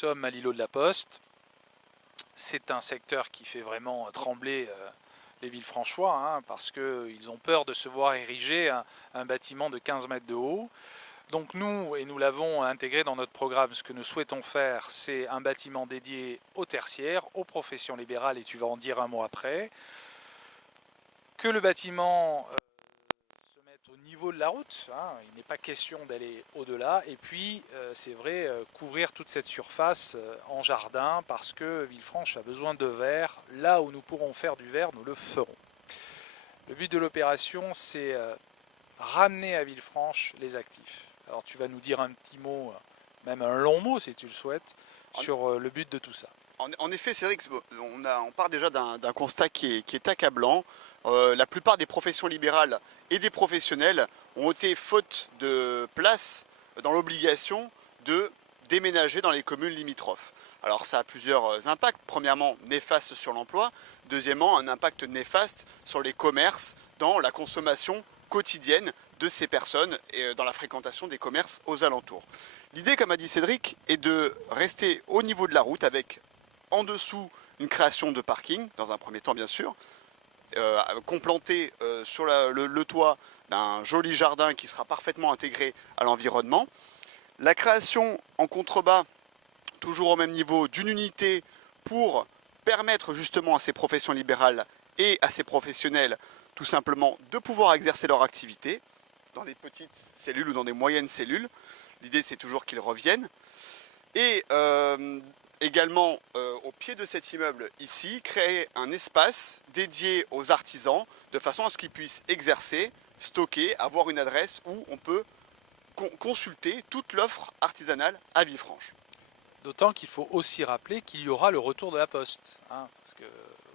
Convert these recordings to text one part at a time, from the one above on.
sommes à l'îlot de la Poste. C'est un secteur qui fait vraiment trembler les Villefranchois, hein, parce qu'ils ont peur de se voir ériger un bâtiment de 15 mètres de haut. Donc nous, et nous l'avons intégré dans notre programme, ce que nous souhaitons faire, c'est un bâtiment dédié aux tertiaires, aux professions libérales, et tu vas en dire un mot après. Que le bâtiment se mette au niveau de la route, hein, il n'est pas question d'aller au-delà, et puis c'est vrai, couvrir toute cette surface en jardin, parce que Villefranche a besoin de verre. Là où nous pourrons faire du verre, nous le ferons. Le but de l'opération, c'est ramener à Villefranche les actifs. Alors tu vas nous dire un petit mot, même un long mot si tu le souhaites, sur le but de tout ça. En effet, c'est vrai qu'on part déjà d'un constat qui est accablant. La plupart des professions libérales et des professionnels ont été, faute de place, dans l'obligation de déménager dans les communes limitrophes. Alors ça a plusieurs impacts. Premièrement, néfaste sur l'emploi. Deuxièmement, un impact néfaste sur les commerces dans la consommation quotidienne de ces personnes et dans la fréquentation des commerces aux alentours. L'idée, comme a dit Cédric, est de rester au niveau de la route avec en dessous une création de parking, dans un premier temps bien sûr, complanté sur le toit d'un joli jardin qui sera parfaitement intégré à l'environnement. La création en contrebas, toujours au même niveau, d'une unité pour permettre justement à ces professions libérales et à ces professionnels tout simplement de pouvoir exercer leur activité dans des petites cellules ou dans des moyennes cellules. L'idée, c'est toujours qu'ils reviennent. Et également, au pied de cet immeuble ici, créer un espace dédié aux artisans de façon à ce qu'ils puissent exercer, stocker, avoir une adresse où on peut consulter toute l'offre artisanale à Villefranche. D'autant qu'il faut aussi rappeler qu'il y aura le retour de la Poste, hein, parce que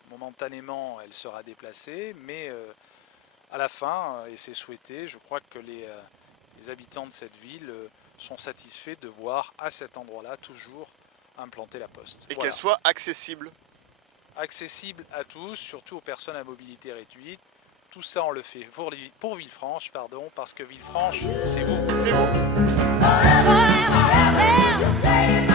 momentanément elle sera déplacée, mais à la fin, et c'est souhaité, je crois que les habitants de cette ville sont satisfaits de voir à cet endroit-là toujours implanter la Poste. Et voilà. Qu'elle soit accessible. Accessible à tous, surtout aux personnes à mobilité réduite. Tout ça, on le fait pour Villefranche, pardon, parce que Villefranche, c'est vous. C'est vous. Forever, ever, ever, stay